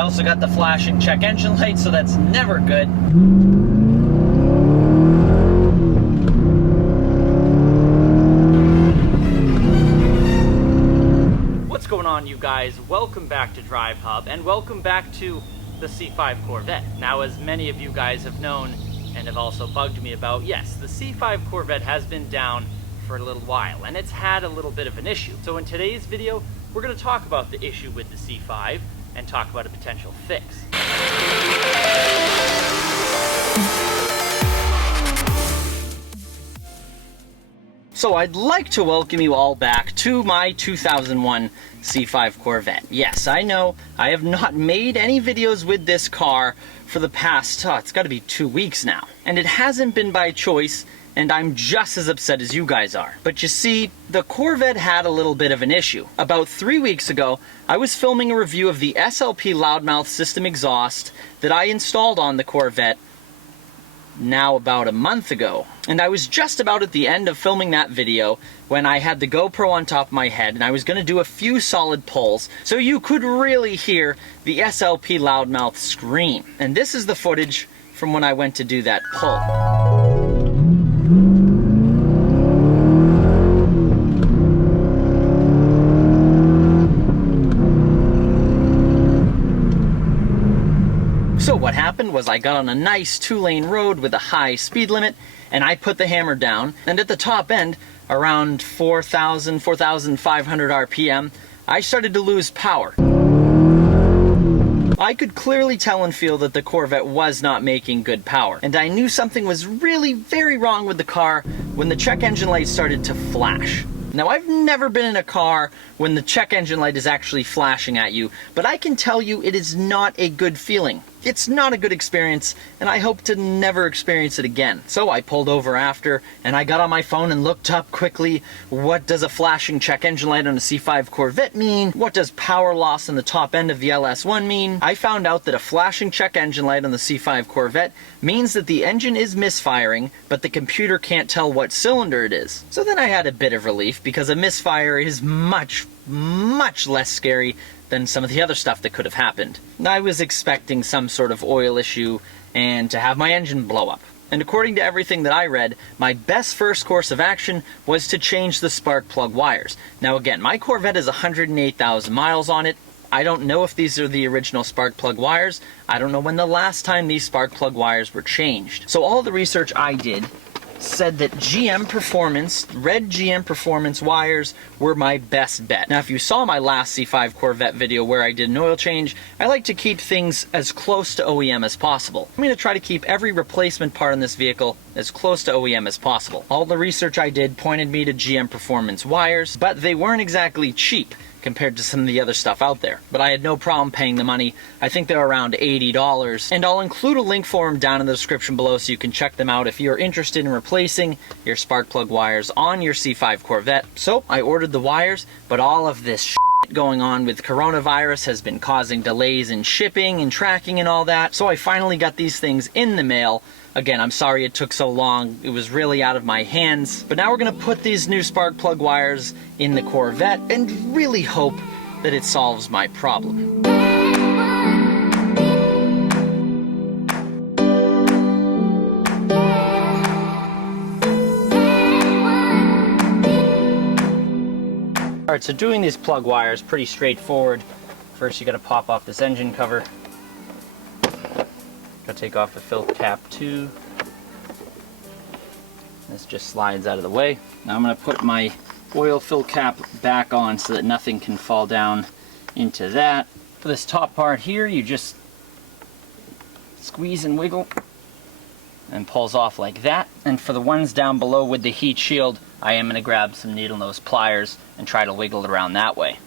I also got the flashing check engine light, so that's never good. What's going on, you guys? Welcome back to DriveHub, and welcome back to the C5 Corvette. Now, as many of you guys have known and have also bugged me about, yes, the C5 Corvette has been down for a little while, and it's had a little bit of an issue. So in today's video, we're going to talk about the issue with the C5 and talk about a potential fix. So I'd like to welcome you all back to my 2001 C5 Corvette. Yes, I know I have not made any videos with this car for the past, it's got to be 2 weeks now. And it hasn't been by choice, and I'm just as upset as you guys are. But you see, the Corvette had a little bit of an issue. About 3 weeks ago, I was filming a review of the SLP loudmouth system exhaust that I installed on the Corvette now about a month ago. And I was just about at the end of filming that video when I had the GoPro on top of my head and I was going to do a few solid pulls so you could really hear the SLP loudmouth scream. And this is the footage from when I went to do that pull. So what happened was I got on a nice 2-lane road with a high speed limit, and I put the hammer down, and at the top end, around 4,500 RPM, I started to lose power. I could clearly tell and feel that the Corvette was not making good power, and I knew something was really very wrong with the car when the check engine light started to flash. Now, I've never been in a car when the check engine light is actually flashing at you, but I can tell you it is not a good feeling. It's not a good experience, and I hope to never experience it again. So I pulled over after, and I got on my phone and looked up quickly, what does a flashing check engine light on a C5 Corvette mean? What does power loss on the top end of the LS1 mean? I found out that a flashing check engine light on the C5 Corvette means that the engine is misfiring, but the computer can't tell what cylinder it is. So then I had a bit of relief, because a misfire is much less scary than some of the other stuff that could have happened. I was expecting some sort of oil issue and to have my engine blow up. And according to everything that I read, my best first course of action was to change the spark plug wires. Now again, my Corvette has 108,000 miles on it. I don't know if these are the original spark plug wires. I don't know when the last time these spark plug wires were changed. So all the research I did said that GM Performance, red GM Performance wires were my best bet. Now, if you saw my last C5 Corvette video where I did an oil change, I like to keep things as close to OEM as possible. I'm going to try to keep every replacement part in this vehicle as close to OEM as possible. All the research I did pointed me to GM Performance wires, but they weren't exactly cheap compared to some of the other stuff out there. But I had no problem paying the money. I think they're around $80. And I'll include a link for them down in the description below so you can check them out if you're interested in replacing your spark plug wires on your C5 Corvette. So I ordered the wires, but all of this shit going on with coronavirus has been causing delays in shipping and tracking and all that. So I finally got these things in the mail. Again, I'm sorry it took so long. It was really out of my hands. But now we're going to put these new spark plug wires in the Corvette and really hope that it solves my problem. Alright, so doing these plug wires pretty straightforward. First you got to pop off this engine cover. Got to take off the fill cap too. This just slides out of the way. Now I'm going to put my oil fill cap back on so that nothing can fall down into that. For this top part here, you just squeeze and wiggle and pulls off like that. And for the ones down below with the heat shield, I am going to grab some needle nose pliers and try to wiggle it around that way.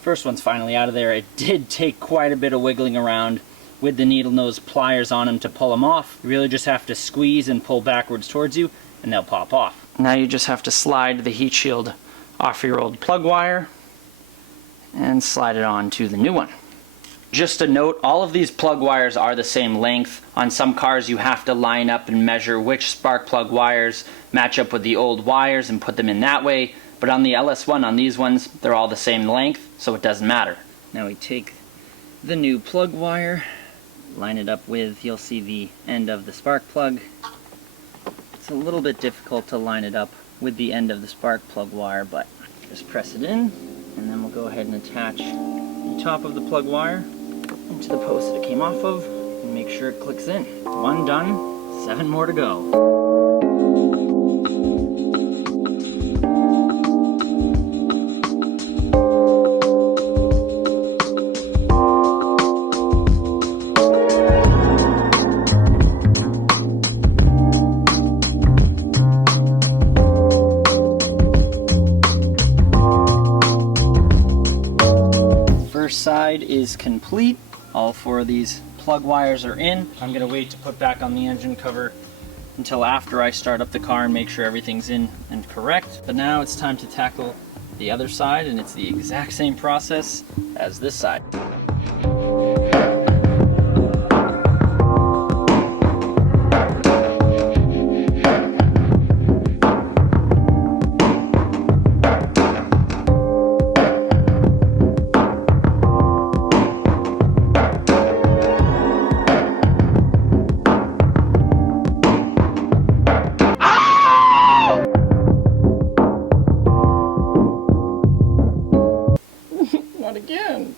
First one's finally out of there. It did take quite a bit of wiggling around with the needle nose pliers on them to pull them off. You really just have to squeeze and pull backwards towards you and they'll pop off. Now you just have to slide the heat shield off your old plug wire and slide it on to the new one. Just a note, all of these plug wires are the same length. On some cars you have to line up and measure which spark plug wires match up with the old wires and put them in that way. But on the LS1, on these ones, they're all the same length, so it doesn't matter. Now we take the new plug wire, line it up with, you'll see the end of the spark plug. It's a little bit difficult to line it up with the end of the spark plug wire, but just press it in, and then we'll go ahead and attach the top of the plug wire into the post that it came off of, and make sure it clicks in. 1 done, 7 more to go. First side is complete. All 4 of these plug wires are in. I'm gonna wait to put back on the engine cover until after I start up the car and make sure everything's in and correct. But now it's time to tackle the other side, and it's the exact same process as this side. Again.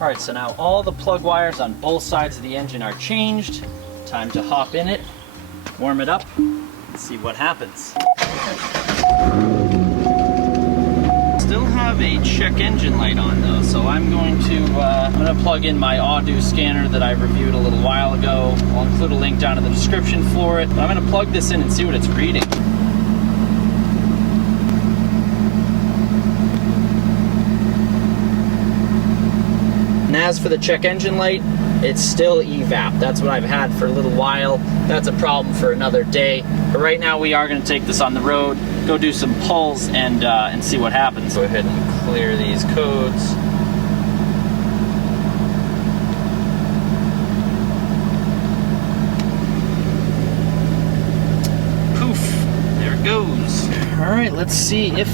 Alright, so now all the plug wires on both sides of the engine are changed. Time to hop in it, warm it up, and see what happens. Still have a check engine light on though, so I'm going to plug in my OBDII scanner that I reviewed a little while ago. I'll include a link down in the description for it. But I'm going to plug this in and see what it's reading. And as for the check engine light, it's still evap. That's what I've had for a little while. That's a problem for another day. But right now we are going to take this on the road, go do some pulls, and see what happens. Go ahead and clear these codes. Poof, there it goes. All right, let's see if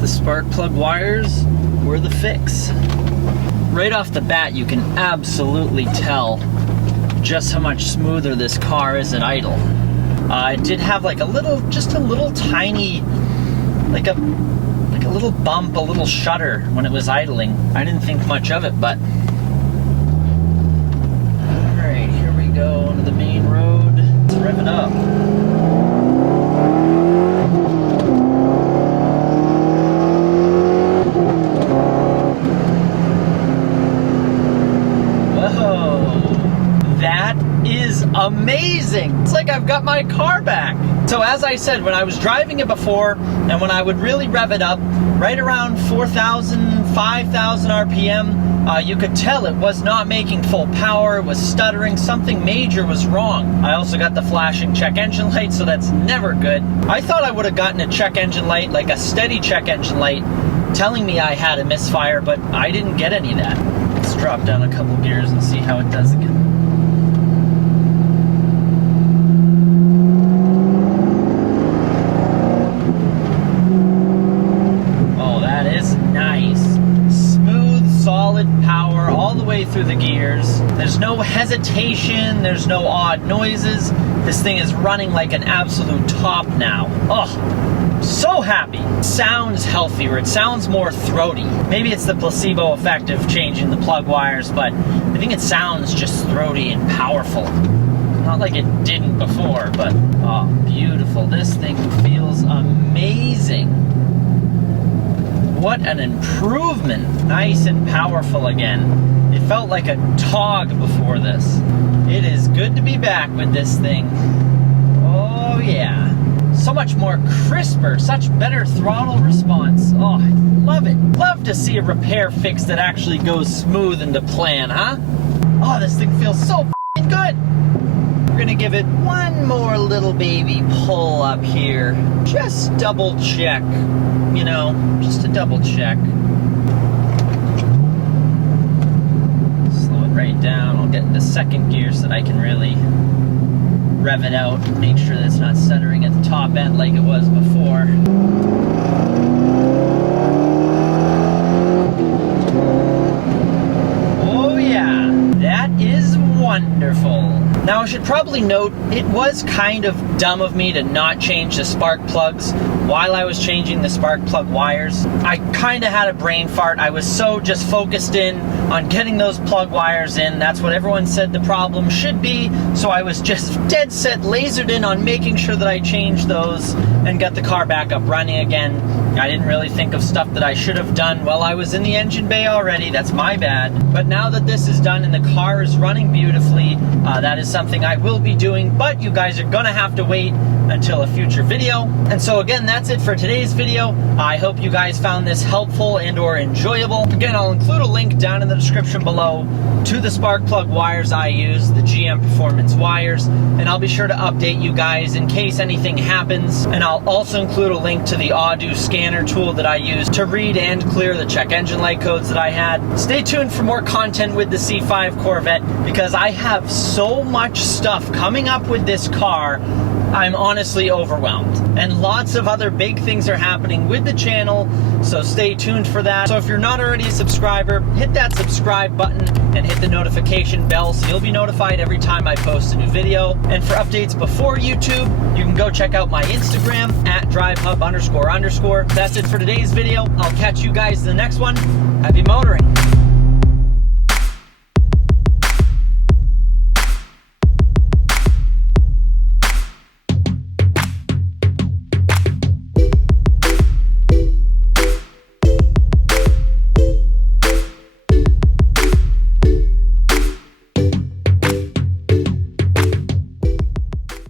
the spark plug wires were the fix. Right off the bat, you can absolutely tell just how much smoother this car is at idle. It did have like just a little tiny, like a little bump, a little shudder when it was idling. I didn't think much of it, but. All right, here we go onto the main road. Let's rev it up. That is amazing. It's like I've got my car back. So as I said, when I was driving it before, and when I would really rev it up, right around 4,000, 5,000 RPM, you could tell it was not making full power, it was stuttering, something major was wrong. I also got the flashing check engine light, so that's never good. I thought I would have gotten a check engine light, like a steady check engine light, telling me I had a misfire, but I didn't get any of that. Let's drop down a couple gears and see how it does again. Oh, that is nice. Smooth, solid power all the way through the gears. There's no hesitation, there's no odd noises. This thing is running like an absolute top now. Oh, so happy. It sounds healthier, it sounds more throaty. Maybe it's the placebo effect of changing the plug wires, but I think it sounds just throaty and powerful. Not like it didn't before, but oh, beautiful. This thing feels amazing. What an improvement. Nice and powerful again. It felt like a Tog before this. It is good to be back with this thing. Oh yeah. So much more crisper, such better throttle response. Oh, I love it. Love to see a repair fix that actually goes smooth into plan, huh? Oh, this thing feels so f***ing good. We're gonna give it one more little baby pull up here. Just double check, you know, just to double check. Slow it right down. I'll get into second gear so that I can really rev it out, make sure that it's not stuttering at the top end like it was before. Oh yeah, that is wonderful. Now I should probably note, it was kind of dumb of me to not change the spark plugs while I was changing the spark plug wires. I kind of had a brain fart. I was so just focused in on getting those plug wires in. That's what everyone said the problem should be. So I was just dead set, lasered in on making sure that I changed those and got the car back up running again. I didn't really think of stuff that I should have done while I was in the engine bay already. That's my bad. But now that this is done and the car is running beautifully, that is something I will be doing, but you guys are gonna have to wait until a future video. And so again, that's it for today's video. I hope you guys found this helpful and or enjoyable. Again, I'll include a link down in the description below to the spark plug wires I use, the GM Performance wires, and I'll be sure to update you guys in case anything happens. And I'll also include a link to the OBDII scanner tool that I use to read and clear the check engine light codes that I had. Stay tuned for more content with the C5 Corvette because I have so much stuff coming up with this car. I'm honestly overwhelmed. And lots of other big things are happening with the channel, so stay tuned for that. So if you're not already a subscriber, hit that subscribe button and hit the notification bell so you'll be notified every time I post a new video. And for updates before YouTube, you can go check out my Instagram at DriveHub __. That's it for today's video. I'll catch you guys in the next one. Happy motoring.